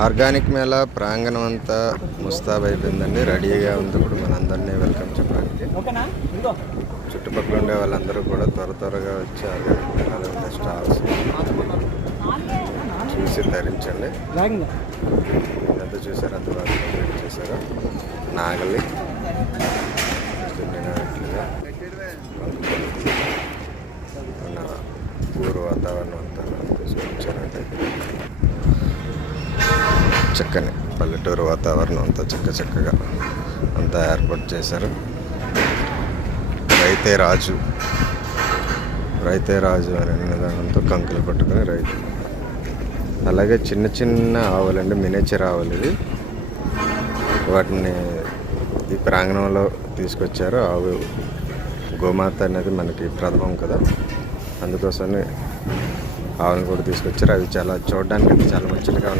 Organic Mela ప్రాంగణం అంతా ముస్తాబ్ అయిపోయిందండి. రెడీగా ఉంది ఇప్పుడు మనందరినీ వెల్కమ్ చెప్పడానికి. చుట్టుపక్కల ఉండే వాళ్ళందరూ కూడా త్వర త్వరగా వచ్చి ఆర్గానిక్ మేళాలో ఉండే స్టాల్స్ చూసి ధరించండి. ఎంత చూసారు? అంత కంప్లీట్ చేశారు. నాగలి. ఊరు వాతావరణం అంతా తీసుకొచ్చారంటే చక్కని పల్లెటూరు వాతావరణం అంతా చక్క చక్కగా అంతా ఏర్పాటు చేశారు. రైతే రాజు. రైతే రాజు అనే నినాదంతో కంకులు పట్టుకుని రైతు. అలాగే చిన్న చిన్న ఆవులండి మినేచర్ ఆవులు ఇవి. వాటిని ఈ ప్రాంగణంలో తీసుకొచ్చారు. ఆవు గోమాత అనేది మనకి ప్రథమం కదా. అందుకోసమే ఆవులను కూడా తీసుకొచ్చారు. అవి చాలా చూడడానికి చాలా మంచిగా